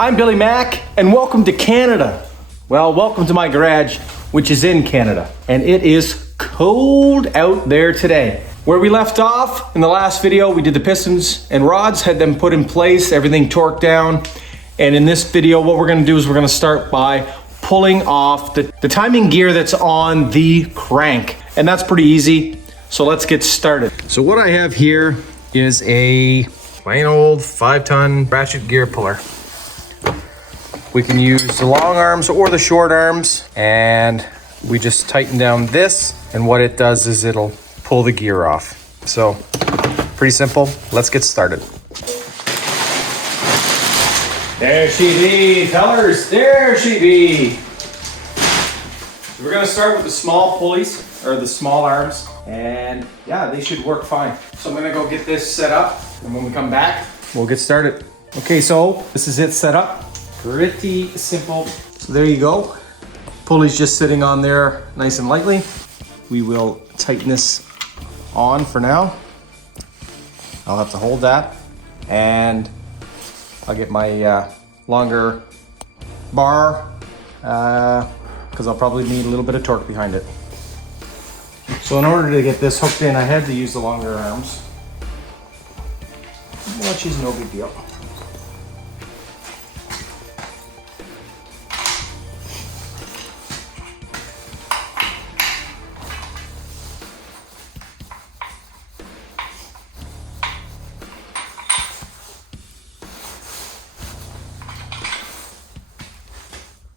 I'm Billy Mack, and welcome to Canada. Well, welcome to my garage, which is in Canada, and it is cold out there today. Where we left off in the last video, we did the pistons and rods, had them put in place, everything torqued down. And in this video, what we're gonna do is we're gonna start by pulling off the timing gear that's on the crank. And that's pretty easy, so let's get started. So what I have here is a plain old 5-ton ratchet gear puller. We can use the long arms or the short arms, and we just tighten down this, and what it does is it'll pull the gear off. So pretty simple. Let's get started. There she be, fellers, there she be. So we're gonna start with the small pulleys, or the small arms, and yeah, they should work fine. So I'm gonna go get this set up, and when we come back, we'll get started. Okay, so this is it set up. Pretty simple. So there you go. Pulley's just sitting on there nice and lightly. We will tighten this on for now. I'll have to hold that, and I'll get my longer bar because I'll probably need a little bit of torque behind it. So in order to get this hooked in, I had to use the longer arms, which is no big deal.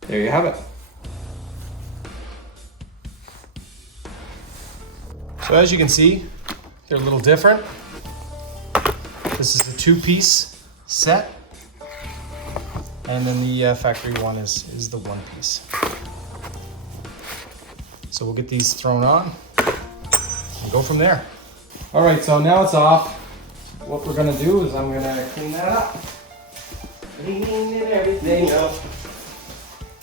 There you have it. So as you can see, they're a little different. This is a 2-piece set, and then the factory one is the 1-piece. So we'll get these thrown on and go from there. All right, so now it's off. What we're gonna do is I'm gonna clean that up. Cleaning everything up.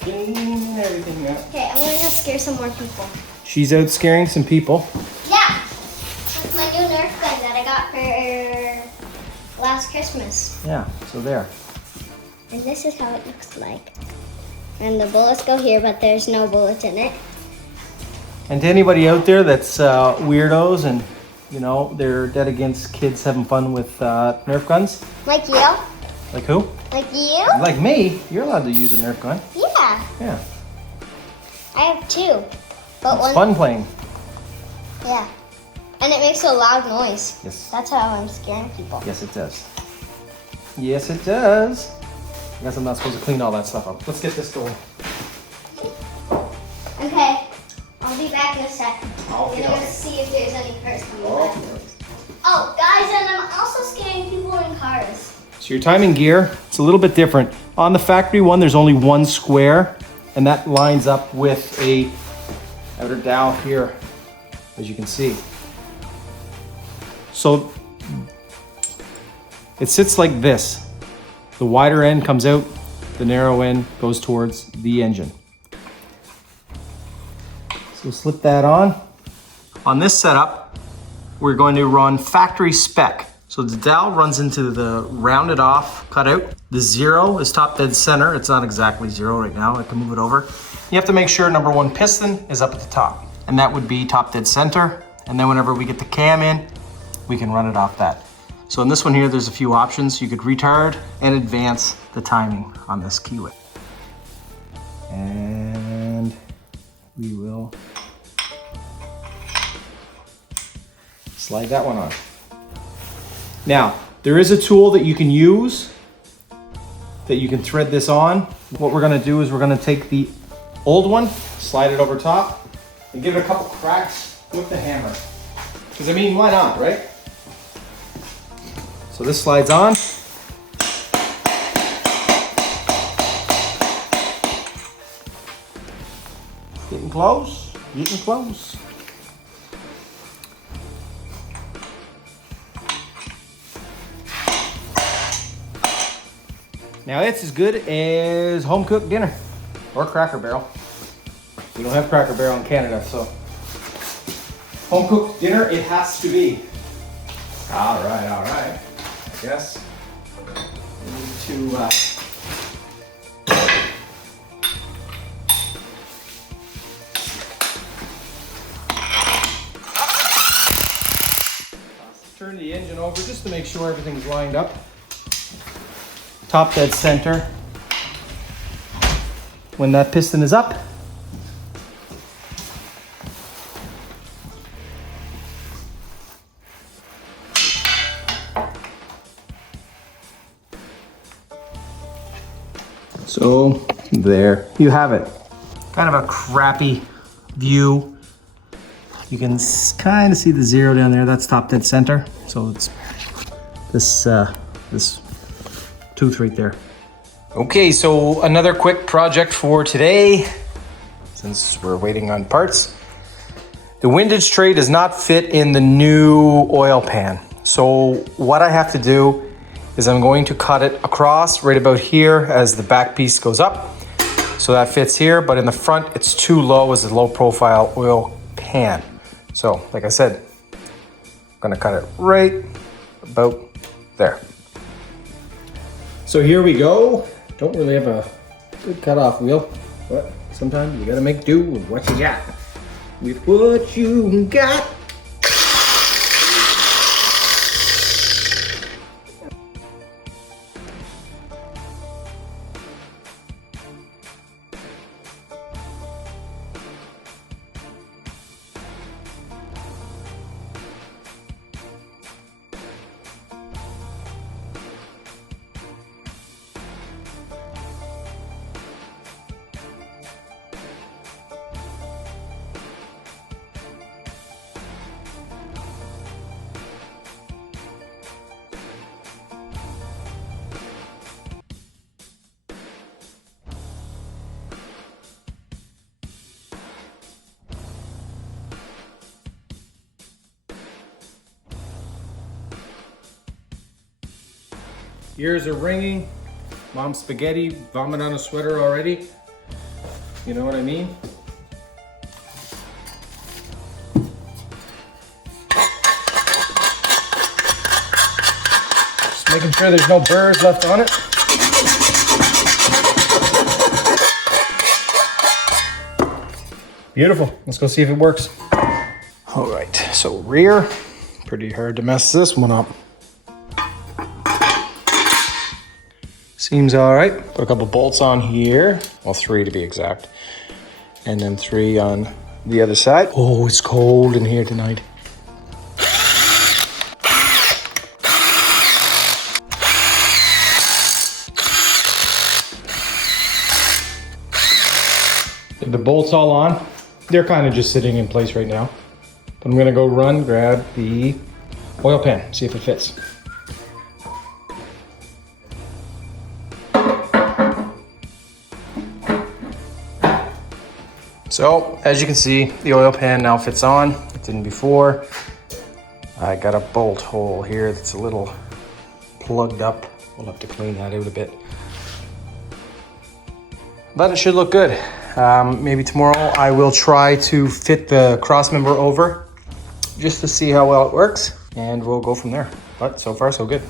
Cleaning everything up. Okay, I'm gonna go scare some more people. She's out scaring some people. Yeah! That's my new Nerf gun that I got for last Christmas. Yeah, so there. And this is how it looks like. And the bullets go here, but there's no bullets in it. And to anybody out there that's weirdos and, you know, they're dead against kids having fun with Nerf guns. Like you? Like who? Like you? Like me. You're allowed to use a Nerf gun. Yeah. Yeah. I have 2. But It's fun playing. Yeah. And it makes a loud noise. Yes. That's how I'm scaring people. Yes, it does. Yes, it does. I guess I'm not supposed to clean all that stuff up. Let's get this going. Okay. I'll be back in a sec. Okay. I'm gonna see if there's any cars coming back. Oh, guys, and I'm also scaring people in cars. So your timing gear, it's a little bit different. On the factory one, there's only one square, and that lines up with a outer dowel here, as you can see. So it sits like this. The wider end comes out, the narrow end goes towards the engine. So slip that on. On this setup, we're going to run factory spec. So the dowel runs into the rounded off cutout. The 0 is top dead center. It's not exactly 0 right now. I can move it over. You have to make sure number 1 piston is up at the top, and that would be top dead center. And then whenever we get the cam in, we can run it off that. So in this one here, there's a few options. You could retard and advance the timing on this keyway. And we will slide that one on. Now, there is a tool that you can use that you can thread this on. What we're gonna do is we're gonna take the old one, slide it over top, and give it a couple cracks with the hammer. Because I mean, why not, right? So this slides on. Getting close, getting close. Now it's as good as home cooked dinner or Cracker Barrel. We don't have Cracker Barrel in Canada, so home cooked dinner it has to be. All right. I guess we need to turn the engine over just to make sure everything's lined up. Top dead center. When that piston is up, so there you have it. Kind of a crappy view. You can kind of see the zero down there. That's top dead center. So it's this tooth right there. Okay, so another quick project for today, since we're waiting on parts. The windage tray does not fit in the new oil pan. So what I have to do is I'm going to cut it across right about here as the back piece goes up. So that fits here, but in the front, it's too low as a low profile oil pan. So like I said, I'm gonna cut it right about there. So here we go. Don't really have a good cutoff wheel, but sometimes you gotta make do with what you got. With what you got. Ears are ringing. Mom's spaghetti, vomit on a sweater already. You know what I mean? Just making sure there's no burrs left on it. Beautiful. Let's go see if it works. All right, so rear. Pretty hard to mess this one up. Seems all right. Put a couple bolts on here. Well, 3 to be exact. And then 3 on the other side. Oh, it's cold in here tonight. The bolts all on. They're kind of just sitting in place right now. But I'm gonna go grab the oil pan, see if it fits. So, as you can see, the oil pan now fits on. It didn't before. I got a bolt hole here that's a little plugged up. We'll have to clean that out a bit. But it should look good. Maybe tomorrow I will try to fit the cross member over just to see how well it works, and we'll go from there. But so far so good.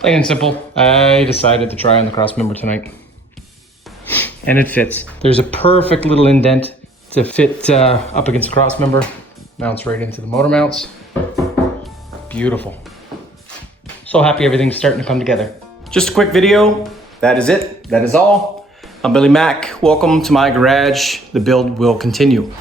Plain and simple, I decided to try on the cross member tonight. And it fits. There's a perfect little indent to fit up against the cross member. Mounts right into the motor mounts. Beautiful. So happy everything's starting to come together. Just a quick video. That is it. That is all. I'm Billy Mack. Welcome to my garage. The build will continue.